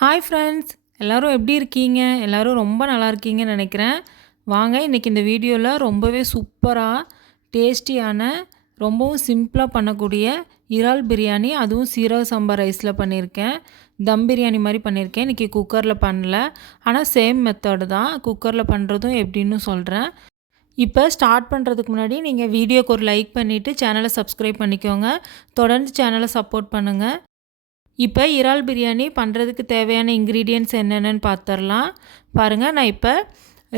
Hi friends எல்லோரும் எப்படி இருக்கீங்க? எல்லோரும் ரொம்ப நல்லா இருக்கீங்கன்னு நினைக்கிறேன். வாங்க இன்றைக்கி இந்த வீடியோவில் ரொம்பவே சூப்பராக டேஸ்டியான ரொம்பவும் சிம்பிளாக பண்ணக்கூடிய இறால் பிரியாணி அதுவும் சீரக சம்பா ரைஸில் பண்ணியிருக்கேன். தம் பிரியாணி மாதிரி பண்ணியிருக்கேன். இன்றைக்கி குக்கரில் பண்ணல. ஆனால் சேம் மெத்தடு தான். குக்கரில் பண்ணுறதும் எப்படின்னு சொல்கிறேன் இப்போ ஸ்டார்ட் பண்ணுறதுக்கு முன்னாடி நீங்கள் வீடியோக்கு ஒரு லைக் பண்ணிவிட்டு சேனலை சப்ஸ்கிரைப் பண்ணிக்கோங்க. தொடர்ந்து சேனலை சப்போர்ட் பண்ணுங்கள் இப்போ இறால் பிரியாணி பண்ணுறதுக்கு தேவையான இன்க்ரீடியன்ட்ஸ் என்னென்னு பார்த்துடலாம் பாருங்கள் நான் இப்போ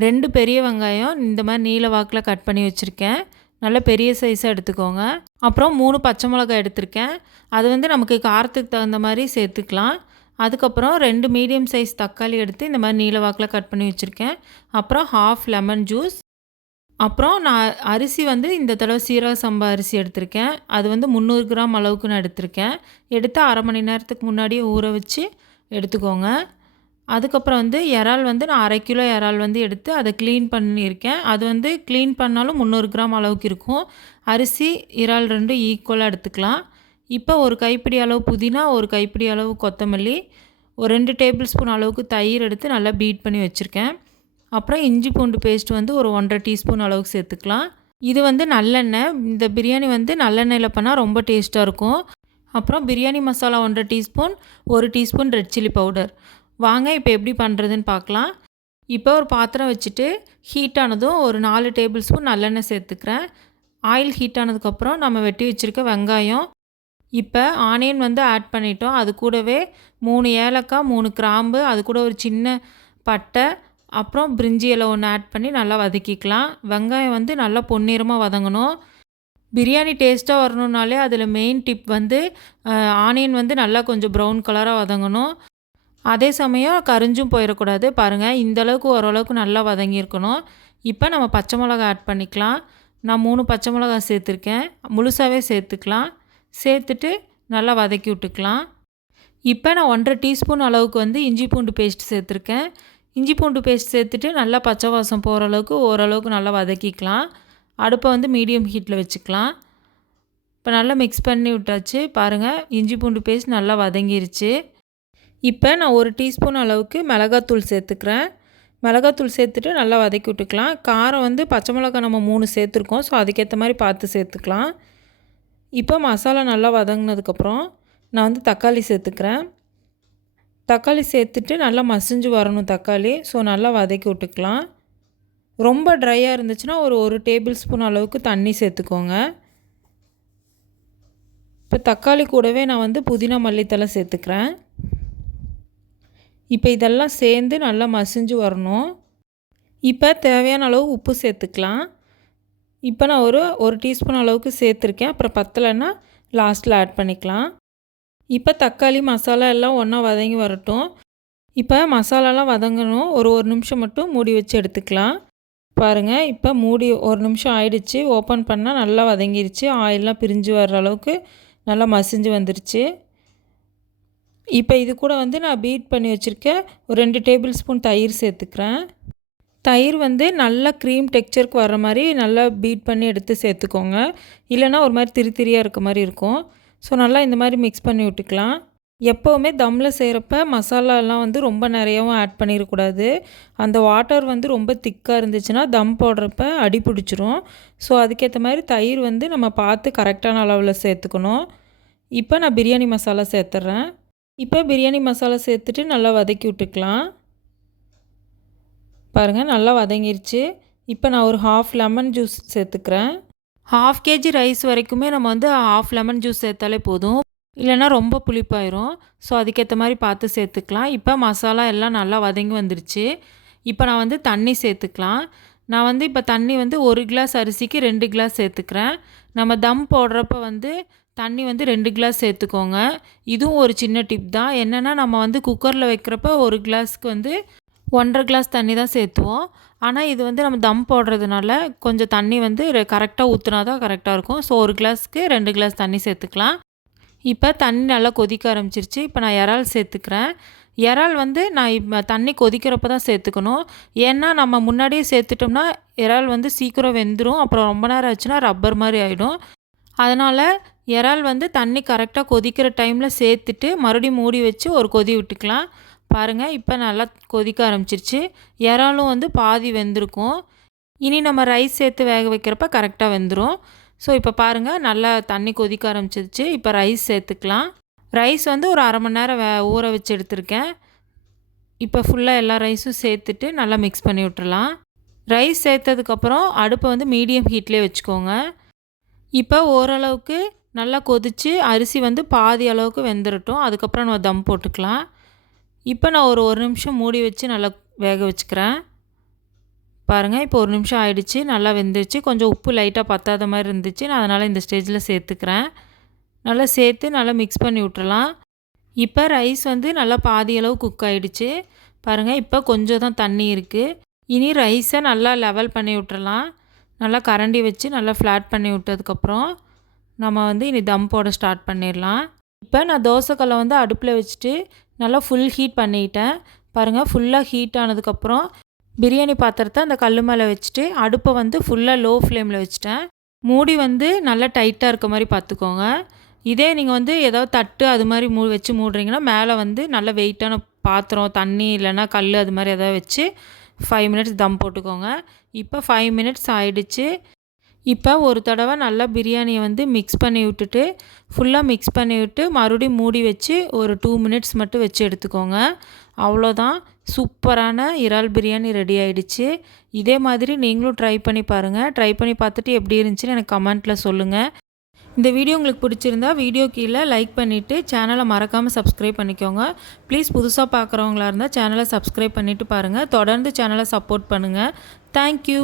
ரெண்டு பெரிய வெங்காயம் இந்த மாதிரி நீல வாக்கில் கட் பண்ணி வச்சுருக்கேன். நல்ல பெரிய சைஸாக எடுத்துக்கோங்க. அப்புறம் மூணு பச்சை மிளகாய் எடுத்திருக்கேன். அது வந்து நமக்கு காரத்துக்கு தகுந்த மாதிரி சேர்த்துக்கலாம். அதுக்கப்புறம் ரெண்டு மீடியம் சைஸ் தக்காளி எடுத்து இந்த மாதிரி நீல வாக்கில் கட் பண்ணி வச்சுருக்கேன். அப்புறம் ஹாஃப் லெமன் ஜூஸ் அப்புறம் நான் அரிசி வந்து இந்த தடவை சீரக சம்பா அரிசி எடுத்திருக்கேன். அது வந்து முந்நூறு கிராம் அளவுக்கு நான் எடுத்திருக்கேன். எடுத்து அரை மணி நேரத்துக்கு முன்னாடியே ஊற வச்சு எடுத்துக்கோங்க. அதுக்கப்புறம் வந்து இறால் வந்து நான் அரை கிலோ இறால் வந்து எடுத்து அதை க்ளீன் பண்ணியிருக்கேன். அது வந்து க்ளீன் பண்ணாலும் முந்நூறு கிராம் அளவுக்கு இருக்கும். அரிசி இறால் ரெண்டும் ஈக்குவலாக எடுத்துக்கலாம். இப்போ ஒரு கைப்பிடி அளவு புதினா ஒரு கைப்பிடி அளவு கொத்தமல்லி ஒரு ரெண்டு டேபிள் ஸ்பூன் அளவுக்கு தயிர் எடுத்து நல்லா பீட் பண்ணி வச்சுருக்கேன். அப்புறம் இஞ்சி பூண்டு பேஸ்ட் வந்து ஒரு ஒன்றரை டீஸ்பூன் அளவுக்கு சேர்த்துக்கலாம். இது வந்து நல்லெண்ணெய். இந்த பிரியாணி வந்து நல்லெண்ணெயில் பண்ணால் ரொம்ப டேஸ்ட்டாக இருக்கும். அப்புறம் பிரியாணி மசாலா ஒன்றரை டீஸ்பூன் ஒரு டீஸ்பூன் ரெட் சில்லி பவுடர். வாங்க இப்போ எப்படி பண்ணுறதுன்னு பார்க்கலாம் இப்போ ஒரு பாத்திரம் வச்சுட்டு ஹீட் ஆனதும் ஒரு நாலு டேபிள் ஸ்பூன் நல்லெண்ணெய் சேர்த்துக்கிறேன். ஆயில் ஹீட் ஆனதுக்கப்புறம் நம்ம வெட்டி வச்சுருக்க வெங்காயம். இப்போ ஆனியன் வந்து ஆட் பண்ணிட்டோம். அது கூடவே மூணு ஏலக்காய் மூணு கிராம்பு அது கூட ஒரு சின்ன பட்டை அப்புறம் பிரிஞ்சி இலை ஒன்று ஆட் பண்ணி நல்லா வதக்கிக்கலாம். வெங்காயம் வந்து நல்லா பொன்னிறமாக வதங்கணும். பிரியாணி டேஸ்ட்டாக வரணுன்னாலே அதில் மெயின் டிப் வந்து ஆனியன் வந்து நல்லா கொஞ்சம் ப்ரௌன் கலராக வதங்கணும். அதே சமயம் கரிஞ்சும் போயிடக்கூடாது பாருங்கள் இந்தளவுக்கு ஓரளவுக்கு நல்லா வதங்கியிருக்கணும். இப்போ நம்ம பச்சை மிளகா ஆட் பண்ணிக்கலாம். நான் மூணு பச்சை மிளகா சேர்த்துருக்கேன். முழுசாகவே சேர்த்துக்கலாம். சேர்த்துட்டு நல்லா வதக்கி விட்டுக்கலாம். இப்போ நான் ஒன்றரை டீஸ்பூன் அளவுக்கு வந்து இஞ்சி பூண்டு பேஸ்ட் சேர்த்துருக்கேன். இஞ்சி பூண்டு பேஸ்ட் சேர்த்துட்டு நல்லா பச்சை வாசம் போகிற அளவுக்கு ஓரளவுக்கு நல்லா வதக்கிக்கலாம். அடுப்பை வந்து மீடியம் ஹீட்டில் வச்சுக்கலாம். இப்போ நல்லா மிக்ஸ் பண்ணி விட்டாச்சு. பாருங்கள் இஞ்சி பூண்டு பேஸ்ட் நல்லா வதங்கிருச்சு. இப்போ நான் ஒரு டீஸ்பூன் அளவுக்கு மிளகாத்தூள் சேர்த்துக்கிறேன். மிளகாத்தூள் சேர்த்துட்டு நல்லா வதக்கி விட்டுக்கலாம். காரம் வந்து பச்சை மிளகா நம்ம மூணு சேர்த்துருக்கோம். ஸோ அதுக்கேற்ற மாதிரி பார்த்து சேர்த்துக்கலாம். இப்போ மசாலா நல்லா வதங்கினதுக்கப்புறம் நான் வந்து தக்காளி சேர்த்துக்கிறேன். தக்காளி சேர்த்துட்டு நல்லா மசிஞ்சு வரணும் தக்காளி. ஸோ நல்லா வதக்கி விட்டுக்கலாம். ரொம்ப ட்ரையாக இருந்துச்சுன்னா ஒரு ஒரு டேபிள் ஸ்பூன் அளவுக்கு தண்ணி சேர்த்துக்கோங்க. இப்போ தக்காளி கூடவே நான் வந்து புதினா மல்லித்தலை சேர்த்துக்கிறேன். இப்போ இதெல்லாம் சேர்ந்து நல்லா மசிஞ்சு வரணும். இப்போ தேவையான அளவு உப்பு சேர்த்துக்கலாம். இப்போ நான் ஒரு ஒரு டீஸ்பூன் அளவுக்கு சேர்த்துருக்கேன். அப்புறம் பத்தலைன்னா லாஸ்ட்டில் ஆட் பண்ணிக்கலாம். இப்போ தக்காளி மசாலா எல்லாம் ஒன்றா வதங்கி வரட்டும். இப்போ மசாலாலாம் வதங்கணும். ஒரு ஒரு நிமிஷம் மட்டும் மூடி வச்சு எடுத்துக்கலாம். பாருங்கள் இப்போ மூடி ஒரு நிமிஷம் ஆயிடுச்சு. ஓப்பன் பண்ணால் நல்லா வதங்கிருச்சு. ஆயிலெலாம் பிரிஞ்சு வர்ற அளவுக்கு நல்லா மசிஞ்சு வந்துருச்சு. இப்போ இது கூட வந்து நான் பீட் பண்ணி வச்சுருக்கேன் ஒரு ரெண்டு டேபிள் ஸ்பூன் தயிர் சேர்த்துக்கிறேன். தயிர் வந்து நல்லா க்ரீம் டெக்ஸ்சருக்கு வர மாதிரி நல்லா பீட் பண்ணி எடுத்து சேர்த்துக்கோங்க. இல்லைனா ஒரு மாதிரி திரி திரியாக இருக்க மாதிரி இருக்கும். ஸோ நல்லா இந்த மாதிரி மிக்ஸ் பண்ணி விட்டுக்கலாம். எப்போவுமே தம்மில் செய்கிறப்ப மசாலாலாம் வந்து ரொம்ப நிறையாவும் ஆட் பண்ணிடக்கூடாது அந்த வாட்டர் வந்து ரொம்ப திக்காக இருந்துச்சுன்னா தம் போடுறப்ப அடி பிடிச்சிரும். ஸோ அதுக்கேற்ற மாதிரி தயிர் வந்து நம்ம பார்த்து கரெக்டான அளவில் சேர்த்துக்கணும். இப்போ நான் பிரியாணி மசாலா சேர்த்துட்றேன் இப்போ பிரியாணி மசாலா சேர்த்துட்டு நல்லா வதக்கி விட்டுக்கலாம். பாருங்கள் நல்லா வதங்கிருச்சு. இப்போ நான் ஒரு ஹாஃப் லெமன் ஜூஸ் சேர்த்துக்கிறேன். ஹாஃப் கேஜி ரைஸ் வரைக்குமே நம்ம வந்து ஹாஃப் லெமன் ஜூஸ் சேர்த்தாலே போதும். இல்லைனா ரொம்ப புளிப்பாயிரும். ஸோ அதுக்கேற்ற மாதிரி பார்த்து சேர்த்துக்கலாம். இப்போ மசாலா எல்லாம் நல்லா வதங்கி வந்துருச்சு. இப்போ நான் வந்து தண்ணி சேர்த்துக்கலாம். நான் வந்து இப்போ தண்ணி வந்து ஒரு கிளாஸ் அரிசிக்கு ரெண்டு கிளாஸ் சேர்த்துக்கிறேன். நம்ம தம் போடுறப்ப வந்து தண்ணி வந்து ரெண்டு கிளாஸ் சேர்த்துக்கோங்க. இதுவும் ஒரு சின்ன டிப் தான். என்னென்னா நம்ம வந்து குக்கரில் வைக்கிறப்ப ஒரு கிளாஸ்க்கு வந்து ஒன்றரை கிளாஸ் தண்ணி தான் சேர்த்துவோம். ஆனால் இது வந்து நம்ம தம் போடுறதுனால கொஞ்சம் தண்ணி வந்து கரெக்டாக ஊற்றுனா தான் கரெக்டாக இருக்கும். ஸோ ஒரு கிளாஸ்க்கு ரெண்டு கிளாஸ் தண்ணி சேர்த்துக்கலாம். இப்போ தண்ணி நல்லா கொதிக்க ஆரம்பிச்சிருச்சு. இப்போ நான் இறால் சேர்த்துக்கிறேன். இறால் வந்து நான் இப்போ தண்ணி கொதிக்கிறப்ப தான் சேர்த்துக்கணும். ஏன்னா நம்ம முன்னாடியே சேர்த்துட்டோம்னா இறால் வந்து சீக்கிரம் வெந்துடும் அப்புறம் ரொம்ப நேரம் ஆச்சுன்னா ரப்பர் மாதிரி ஆகிடும் அதனால் இறால் வந்து தண்ணி கரெக்டாக கொதிக்கிற டைமில் சேர்த்துட்டு மறுபடியும் மூடி வச்சு ஒரு கொதி விட்டுக்கலாம். பாருங்கள் இப்போ நல்லா கொதிக்க ஆரம்பிச்சிருச்சு. இறாலும் வந்து பாதி வெந்திருக்கும். இனி நம்ம ரைஸ் சேர்த்து வேக வைக்கிறப்ப கரெக்டாக வெந்துடும் ஸோ இப்போ பாருங்கள் நல்லா தண்ணி கொதிக்க ஆரம்பிச்சிருச்சு. இப்போ ரைஸ் சேர்த்துக்கலாம். ரைஸ் வந்து ஒரு அரை மணி நேரம் வே ஊற வச்சு எடுத்திருக்கேன். இப்போ ஃபுல்லாக எல்லா ரைஸும் சேர்த்துட்டு நல்லா மிக்ஸ் பண்ணி விட்டுறலாம். ரைஸ் சேர்த்ததுக்கப்புறம் அடுப்பை வந்து மீடியம் ஹீட்லேயே வச்சுக்கோங்க. இப்போ ஓரளவுக்கு நல்லா கொதித்து அரிசி வந்து பாதி அளவுக்கு வெந்துடட்டும் அதுக்கப்புறம் நம்ம தம் போட்டுக்கலாம். இப்போ நான் ஒரு ஒரு நிமிஷம் மூடி வச்சு நல்லா வேக வச்சுக்கிறேன். பாருங்கள் இப்போ ஒரு நிமிஷம் ஆயிடுச்சு. நல்லா வெந்துருச்சு. கொஞ்சம் உப்பு லைட்டாக பத்தாத மாதிரி இருந்துச்சு. நான் அதனால் இந்த ஸ்டேஜில் சேர்த்துக்கிறேன். நல்லா சேர்த்து நல்லா மிக்ஸ் பண்ணி விட்டுறலாம். இப்போ ரைஸ் வந்து நல்லா பாதி அளவு குக் ஆகிடுச்சு பாருங்கள் இப்போ கொஞ்சம் தான் தண்ணி இருக்குது இனி ரைஸை நல்லா லெவல் பண்ணி விட்டுறலாம். நல்லா கரண்டி வச்சு நல்லா ஃப்ளாட் பண்ணி விட்டதுக்கப்புறம் நம்ம வந்து இனி தம் போட ஸ்டார்ட் பண்ணிடலாம். இப்போ நான் தோசைக்கல்லை வந்து அடுப்பில் வச்சுட்டு நல்லா ஃபுல் ஹீட் பண்ணிட்டேன். பாருங்கள் ஃபுல்லாக ஹீட் ஆனதுக்கப்புறம் பிரியாணி பாத்திரத்தை அந்த கல் மேலே வச்சுட்டு அடுப்பை வந்து ஃபுல்லாக லோ ஃப்ளேமில் வச்சுட்டேன். மூடி வந்து நல்லா டைட்டாக இருக்க மாதிரி பார்த்துக்கோங்க இதே நீங்கள் வந்து ஏதாவது தட்டு அது மாதிரி மூ வச்சு மூடுறீங்கன்னா மேலே வந்து நல்ல வெயிட்டான பாத்திரம் தண்ணி இல்லைன்னா கல் அது மாதிரி எதாவது வச்சு ஃபைவ் மினிட்ஸ் தம் போட்டுக்கோங்க. இப்போ ஃபைவ் மினிட்ஸ் ஆயிடுச்சு. இப்போ ஒரு தடவை நல்லா பிரியாணியை வந்து மிக்ஸ் பண்ணி விட்டுட்டு ஃபுல்லாக மிக்ஸ் பண்ணி விட்டு மறுபடியும் மூடி வச்சு ஒரு டூ மினிட்ஸ் மட்டும் வச்சு எடுத்துக்கோங்க. அவ்வளோதான். சூப்பரான இறால் பிரியாணி ரெடி ஆகிடுச்சு இதே மாதிரி நீங்களும் ட்ரை பண்ணி பாருங்கள் ட்ரை பண்ணி பார்த்துட்டு எப்படி இருந்துச்சுன்னு எனக்கு கமெண்ட்டில் சொல்லுங்கள் இந்த வீடியோ உங்களுக்கு பிடிச்சிருந்தா வீடியோ கீழே லைக் பண்ணிவிட்டு சேனலை மறக்காமல் சப்ஸ்கிரைப் பண்ணிக்கோங்க. ப்ளீஸ் புதுசாக பார்க்குறவங்களா இருந்தால் சேனலை சப்ஸ்கிரைப் பண்ணிவிட்டு பாருங்கள் தொடர்ந்து சேனலை சப்போர்ட் பண்ணுங்கள் தேங்க்யூ